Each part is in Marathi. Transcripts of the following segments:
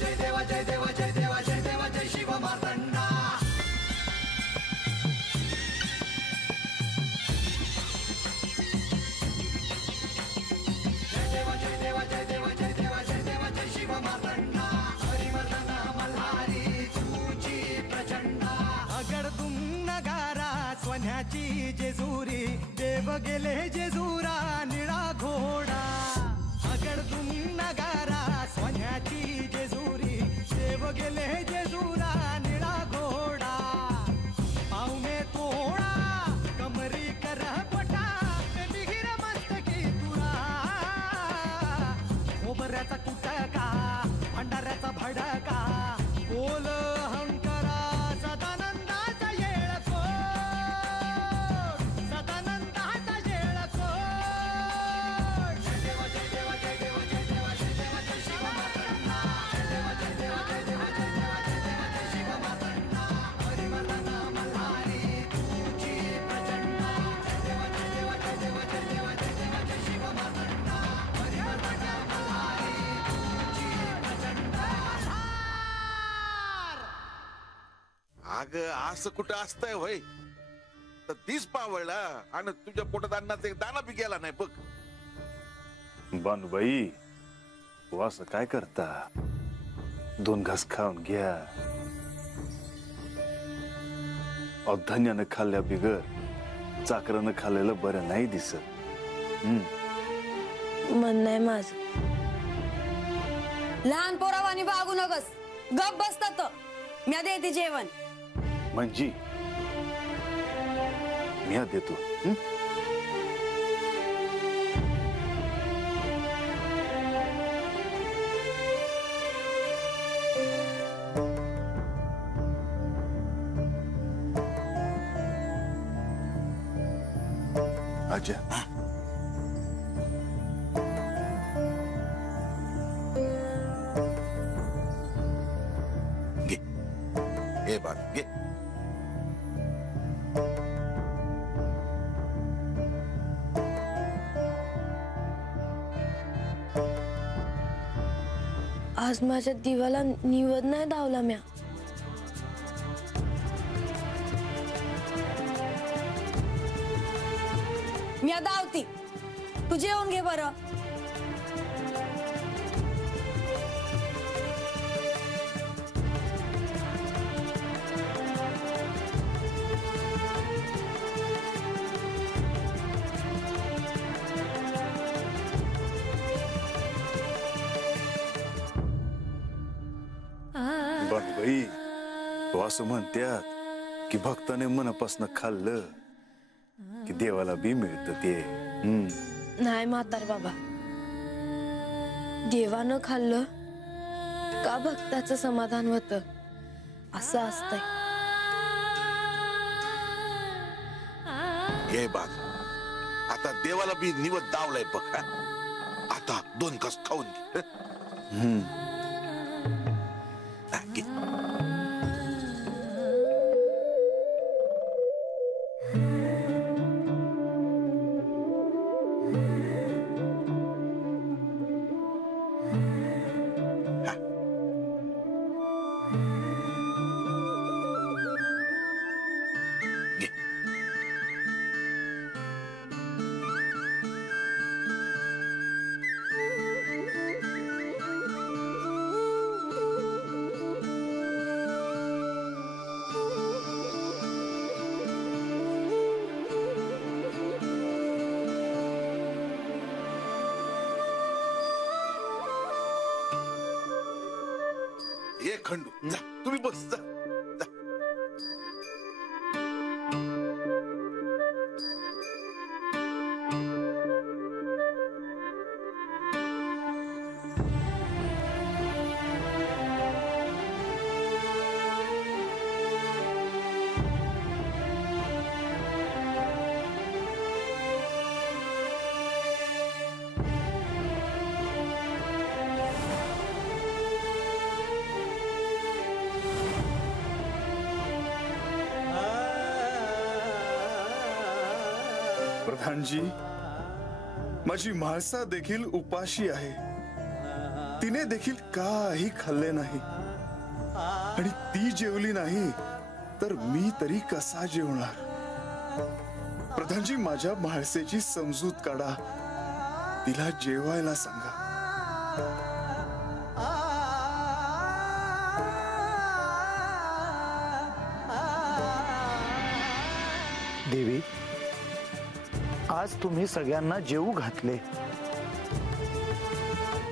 जय देवा जय देवा जय देवा जय देवा जय शिव मार्तंडा जय देवा जय देवा जय देवा जय देवा जय देवा जय शिव मार्तंडा हरिवर्धन मल्हारी तुझी प्रचंडा अगडदुम नगारा सोन्याची जेजुरी देव गेले जेजुरा निळा घोडा अगडदुम नगारा सोन्याची जेजुरी देव गेले जेजुरा निळा घोडा पावमे तोडा कमरी कर पटा निहिर मस्तकी तुळा खोबऱ्याचा कुटका भंडाऱ्याचा भडका बोल अहंकारा सदानंदाचा येळको सदानंदाचा येळको जय देवा जय देवा जय देवा जय देवा जय देवा जय शिव मार्तंडा जय देवा जय देवा जय देवा जय देवा जय देवा जय शिव मार्तंडा हरिवर्धन मल्हारी तुझी प्रचंडा जय देवा जय देवा जय देवा जय देवा जय देवा जय शिव मार्तंडा हरिवर्धन मल्हारी तुझी प्रचंडा अग असं कुठं असतंय होय तर तीच पावळला आणि तुझ्या पोटात अन्नाचा एक दाना बी गेला नाही बघ बानूबाई तू असं काय करता दोन घास खाऊन घ्या धान्यानं खाल्ल्या बिगर चाकरानं खाल्लेलं बरं नाही दिसत मन नाही माझ लहान पोरावानी बागू नगस गप बसतात म्या देते जेवण म्हणजे मी देतो आजा घे हे बघ घे आज माझ्या दिवाला निवद नाही दावला म्या म्या दावती तू जेवून घे बरं बाई तो असं म्हणतात की भक्ताने मनापासून खाल्लं की देवाला बी मिळतं ते नाही म्हातार बाबा देवानं खाल्लं का भक्ताचं समाधान होतं असं असतंय हे बघ आता देवाला बी निवद दावलाय बघ हा. आता दोन कस खाऊन घे हा, घे. ये खंडू जा तुम्ही बस जा जा. प्रधानजी माझी म्हाळसा देखील उपाशी आहे तिने देखील काही खाल्ले नाही आणि ती जेवली नाही तर मी तरी कसा जेवणार? प्रधानजी, माझ्या म्हाळसेची समजूत काढा, तिला जेवायला सांगा. देवी, आज तुम्ही सगळ्यांना जेवू घातले.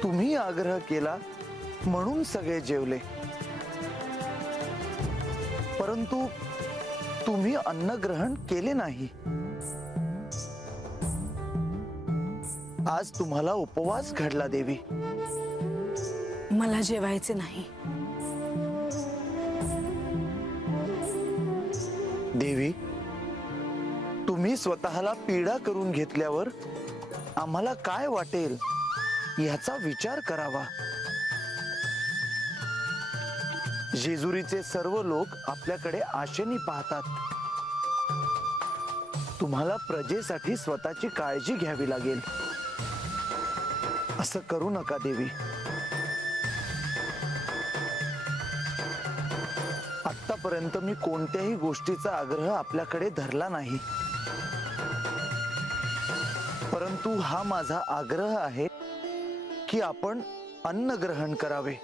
तुम्ही आग्रह केला म्हणून सगळे जेवले. परंतु तुम्ही अन्न ग्रहण केले नाही. आज तुम्हाला उपवास घडला देवी. मला जेवायचे नाही. देवी, तुम्ही स्वतःला पीडा करून घेतल्यावर आम्हाला काय वाटेल याचा विचार करावा. जेजुरीचे सर्व लोक आपल्याकडे आशेने पाहतात. तुम्हाला प्रजेसाठी स्वतःची काळजी घ्यावी लागेल. असं करू नका देवी. आतापर्यंत मी कोणत्याही गोष्टीचा आग्रह आपल्याकडे धरला नाही. परंतु हा माझा आग्रह आहे की आपण अन्न ग्रहण करावे.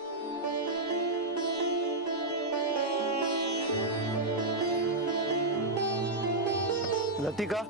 लतिका,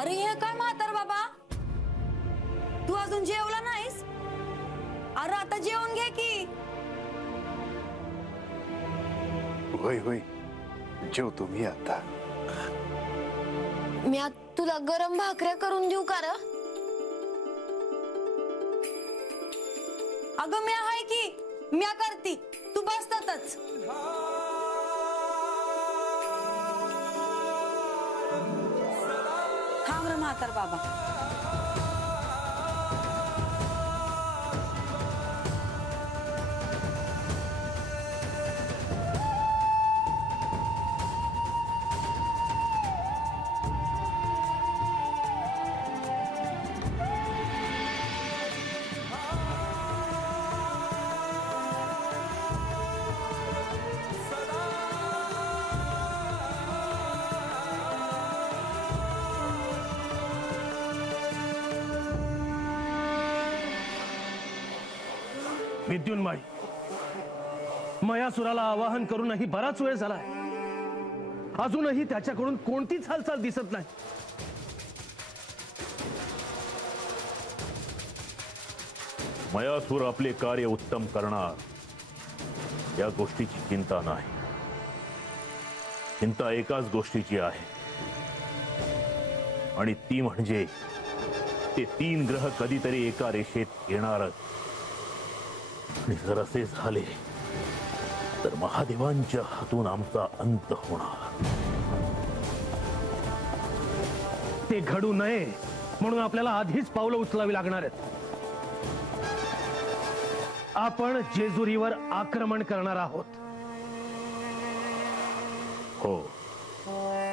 अरे हे काय म्हातार बाबा, तू अजून जेवला नाहीस? अरे आता जेवून घे की. होय होय, जेवतो मी आता. मी आज तुला गरम भाकऱ्या करून देऊ का र? अगं मी आहे की, म्या करती, तू बसतातच. थांब रे म्हातार बाबा. विद्युन्माई, मयासुराला आवाहन करूनही बराच वेळ झालाय. अजूनही त्याच्याकडून कोणतीच हालचाल दिसत नाही. मयासूर आपले कार्य उत्तम करणार या गोष्टीची चिंता नाही. चिंता एकाच गोष्टीची आहे आणि ती म्हणजे ते 3 ग्रह कधीतरी एका रेषेत येणारच. आणि जर असे झाले तर महादेवांच्या हातून आमचा अंत होणार. ते घडू नये म्हणून आपल्याला आधीच पावलं उचलावी लागणार आहेत. आपण जेजुरीवर आक्रमण करणार आहोत. हो,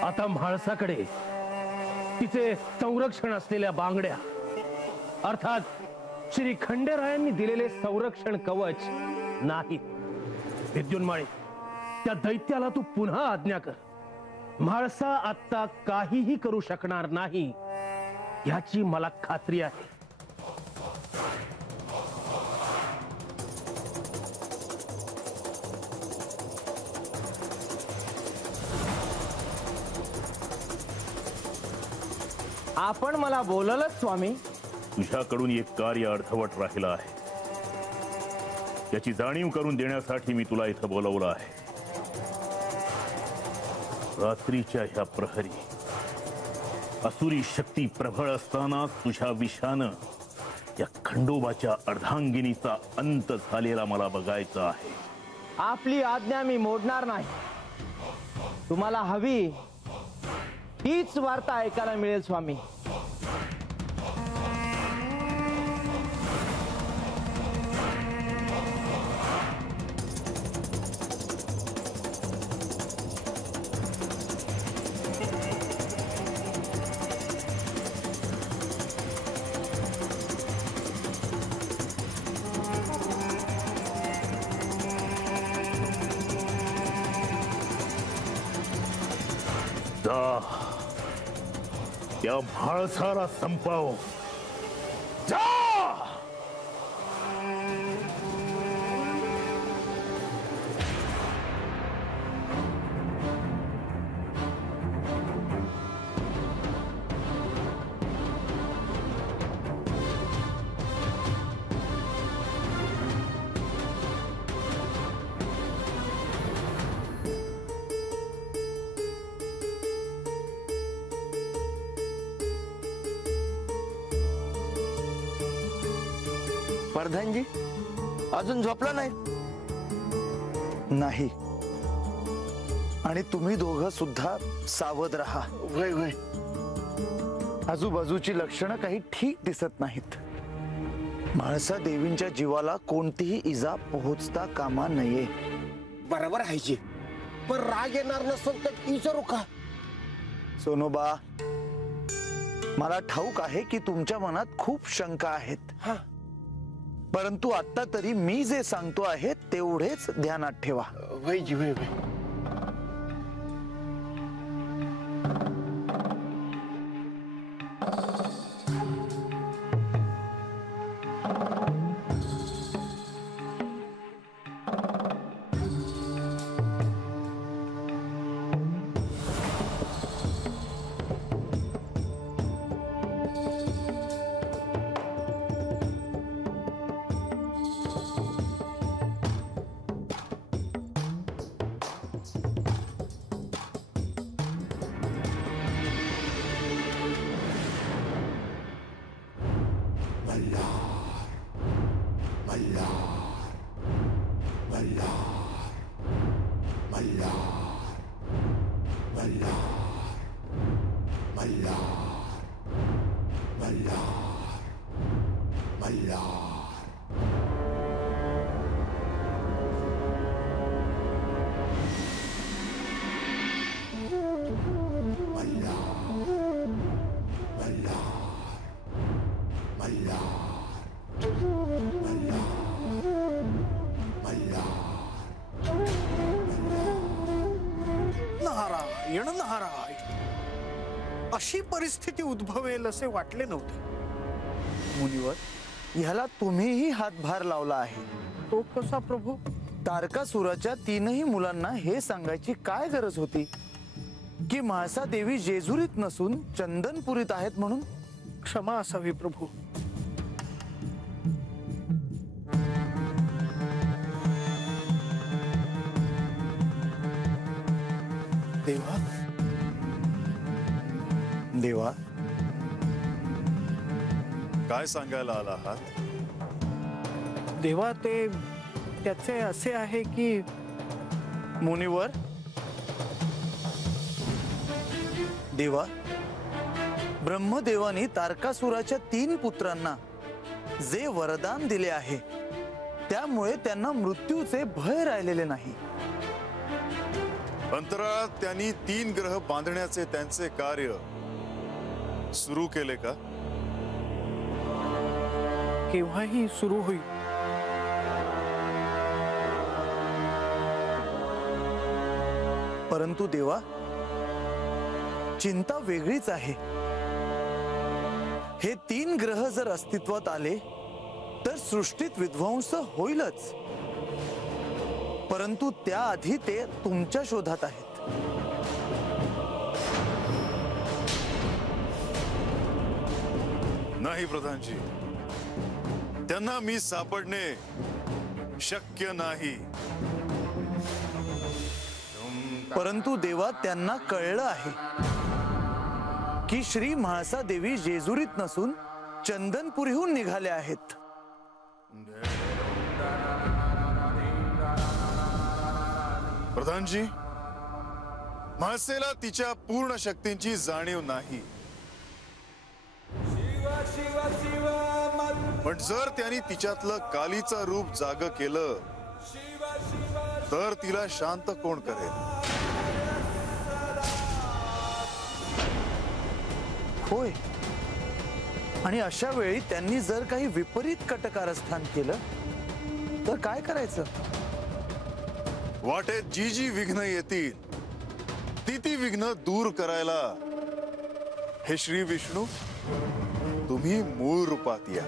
आता म्हाळसाकडे तिचे संरक्षण असलेल्या बांगड्या अर्थात श्री खंडेरायांनी दिलेले संरक्षण कवच नाही. विद्युन्माळी, त्या दैत्याला तू पुन्हा आज्ञा कर. म्हाळसा आता काहीही करू शकणार नाही याची मला खात्री आहे. आपण मला बोललच स्वामी. तुझ्याकडून एक कार्य अर्धवट राहिलं आहे. याची जाणीव करून देण्यासाठी मी तुला इथं बोलवलं आहे. रात्रीच्या ह्या प्रहरी असुरी शक्ती प्रबळ असताना तुझ्या विषानं या खंडोबाच्या अर्धांगिनीचा अंत झालेला मला बघायचा आहे. आपली आज्ञा मी मोडणार नाही. तुम्हाला हवी तीच वार्ता ऐकायला मिळेल स्वामी. जा, त्या म्हाळसाला संपव. जा. प्रधानजी अजून झोपला नाही? नाही. आणि तुम्ही दोघं सुद्धा सावध राहा. वय वय. आजूबाजूची लक्षणं काही ठीक दिसत नाहीत. म्हाळसा देवींच्या जीवाला कोणतीही इजा पोहोचता कामा नये. बरोबर आहे जी, पण राग येणार नसेल तर विचारू का? सोनोबा, मला ठाऊक आहे की तुमच्या मनात खूप शंका आहेत. परंतु आता तरी मी जे सांगतो आहे तेवढेच ध्यानात ठेवा. वय जी वय वय. नारायण नारायण. अशी परिस्थिती उद्भवेल असे वाटले नव्हते. मुनिवर, ह्याला तुम्हीही हातभार लावला आहे. तो कसा प्रभू? तारकासुराच्या तीनही मुलांना हे सांगायची काय गरज होती की म्हाळसा देवी जेजुरीत नसून चंदनपुरीत आहेत म्हणून? क्षमा असावी प्रभू. देवा, देवा, काय सांगायला आला आहात? देवा, ते त्याचे असे आहे की मुनिवर, देवा, ब्रह्मदेवानी तारकासुराच्या 3 पुत्रांना जे वरदान दिले आहे त्यामुळे त्यांना मृत्यूचे भय राहिलेले नाही. अंतराळात त्यांनी 3 ग्रह बांधण्याचे त्यांचे कार्य सुरू केले का? केव्हाही सुरू होईल. परंतु देवा, चिंता वेगळीच आहे. हे 3 ग्रह जर अस्तित्वात आले तर सृष्टीत विध्वंस होईलच. परंतु त्याआधी ते तुमच्या शोधात आहेत. नाही प्रधानजी, त्यांना मी सापडणे शक्य नाही. परंतु देवा, त्यांना कळलं आहे की श्री म्हाळसा देवी जेजुरीत नसून चंदनपुरीहून निघाल्या आहेत. प्रधानजी, म्हाळसेला तिच्या पूर्ण शक्तींची जाणीव नाही. पण जर त्यांनी तिच्यातलं कालीचं रूप जाग केलं तर तिला शांत कोण करेल? होय, आणि अशा वेळी त्यांनी जर काही विपरीत कटकारस्थान केलं तर काय करायचं? वाटेत जी जी विघ्न येतील ती विघ्न दूर करायला हे श्री विष्णू तुम्ही मूळ रूपात या.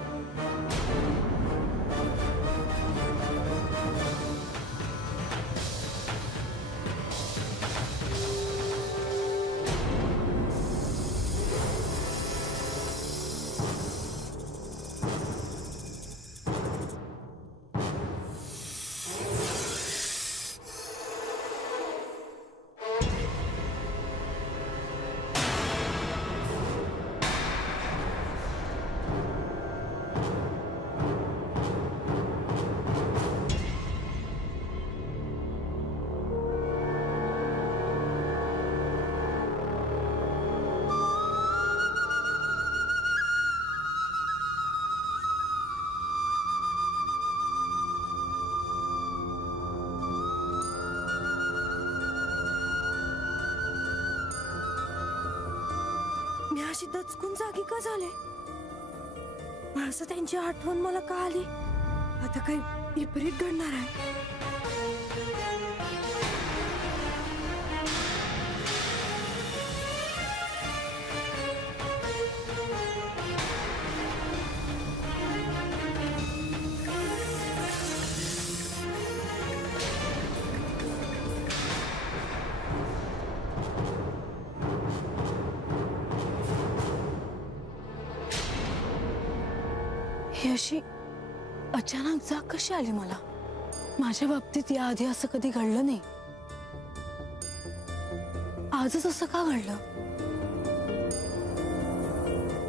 मी अशी दचकून जागी का झाले? माणसं त्यांची आठवण मला का आली? आता काही विपरीत घडणार आहे. ही अशी अचानक जाग कशी आली मला? माझ्या बाबतीत याआधी असं कधी घडलं नाही. आजच असं का घडलं?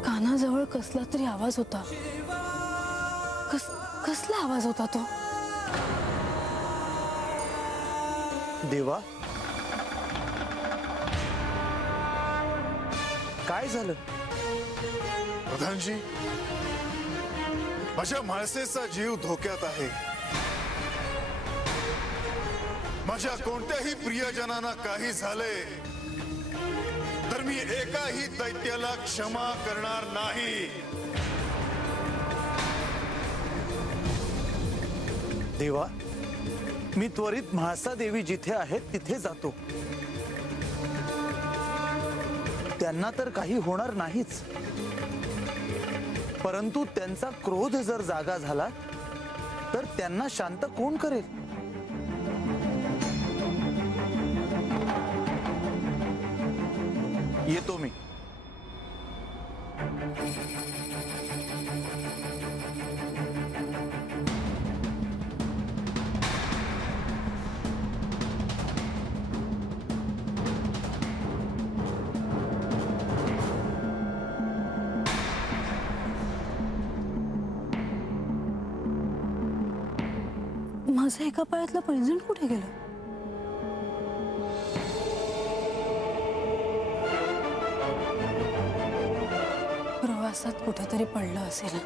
कानाजवळ कसला तरी आवाज होता. कसला आवाज होता तो? देवा, काय झालं? प्रधानजी, माझ्या म्हाळसेचा जीव धोक्यात आहे. माझ्या कोणत्याही प्रियजनांना काही झाले तर मी एकाही दैत्याला क्षमा करणार नाही. देवा, मी त्वरित म्हाळसा देवी जिथे आहेत तिथे जातो. त्यांना तर काही होणार नाहीच, परंतु त्यांचा क्रोध जर जागा झाला तर त्यांना शांत कोण करेल? येतो मी. माझं एका पायातलं पैंजण कुठे गेलं? प्रवासात कुठेतरी पडलं असेल.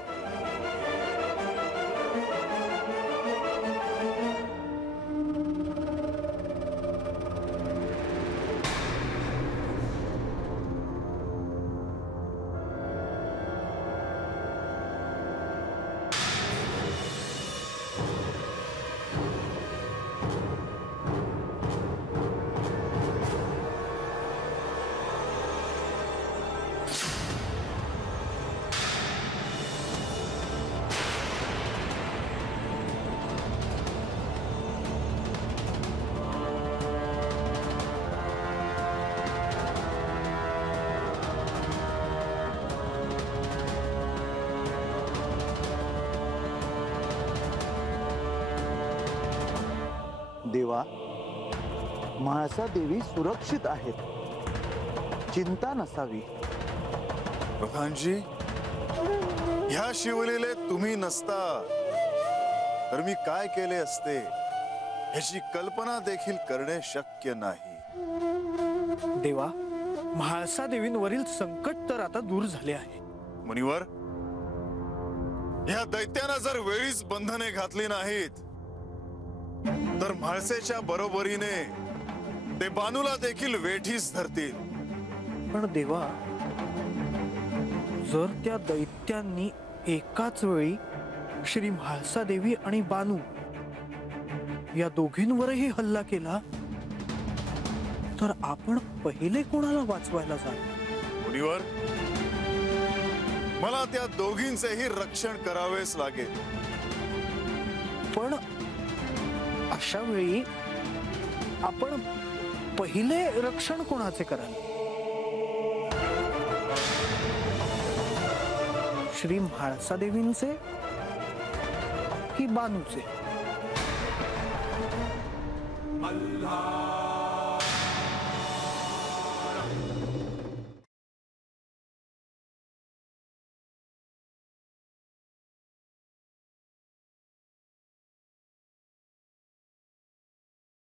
देवा, म्हाळसा देवी सुरक्षित आहेत, चिंता नसावी. प्रधानजी, ह्या शिवलीले तुम्ही नसता तर मी काय केले असते ह्याची कल्पना देखील करणे शक्य नाही. देवा, म्हाळसा देवींवरील संकट तर आता दूर झाले आहे. मुनिवर, ह्या दैत्यानं जर वेळीच बंधने घातली नाहीत तर म्हाळसेच्या बरोबरीने ते बानूला देखील वेठीस धरतील. पण देवा, जर त्या दैत्यांनी एकाच वेळी श्री म्हाळसा देवी आणि बानू या दोघींवरही हल्ला केला तर आपण पहिले कोणाला वाचवायला जाऊ? मुनिवर, मला त्या दोघींचेही रक्षण करावेच लागेल. पण अशा वेळी आपण पहिले रक्षण कोणाचे कराल? श्री म्हाळसा देवींचे की बानूचे?